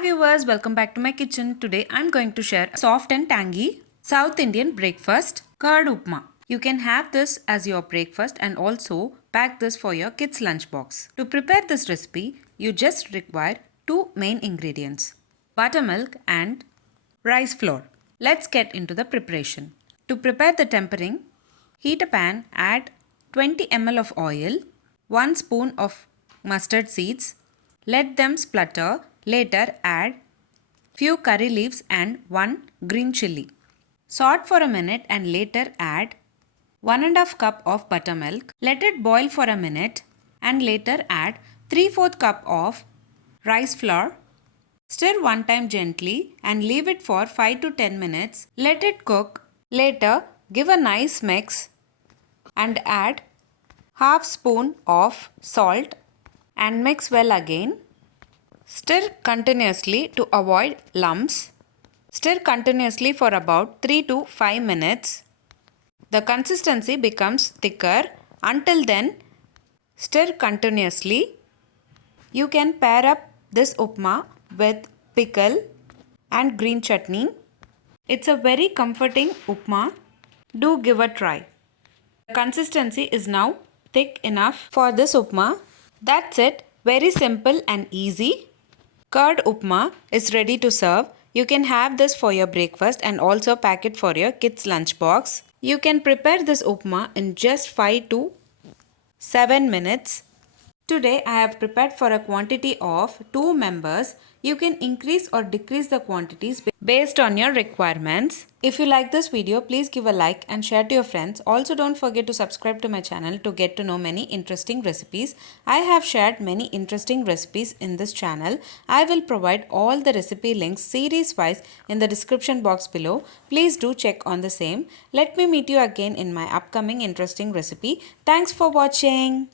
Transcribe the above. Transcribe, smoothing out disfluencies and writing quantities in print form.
Hi viewers, welcome back to my kitchen. Today I'm going to share a soft and tangy South Indian breakfast, curd upma. You can have this as your breakfast and also pack this for your kids' lunchbox. To prepare this recipe, you just require two main ingredients, buttermilk and rice flour. Let's get into the preparation. To prepare the tempering, heat a pan, add 20 ml of oil, 1 spoon of mustard seeds, let them splutter. Later add few curry leaves and 1 green chilli. Saute for a minute and later add 1½ cup of buttermilk. Let it boil for a minute and later add 3/4 cup of rice flour. Stir one time gently and leave it for 5 to 10 minutes. Let it cook. Later give a nice mix and add half spoon of salt and mix well again. Stir continuously to avoid lumps. Stir continuously for about 3 to 5 minutes. The consistency becomes thicker. Until then, stir continuously. You can pair up this upma with pickle and green chutney. It's a very comforting upma. Do give a try. The consistency is now thick enough for this upma. That's it. Very simple and easy. Curd upma is ready to serve. You can have this for your breakfast and also pack it for your kids' lunchbox. You can prepare this upma in just 5 to 7 minutes. Today I have prepared for a quantity of 2 members. You can increase or decrease the quantities based on your requirements. If you like this video, please give a like and share to your friends. Also don't forget to subscribe to my channel to get to know many interesting recipes. I have shared many interesting recipes in this channel. I will provide all the recipe links series wise in the description box below. Please do check on the same. Let me meet you again in my upcoming interesting recipe. Thanks for watching.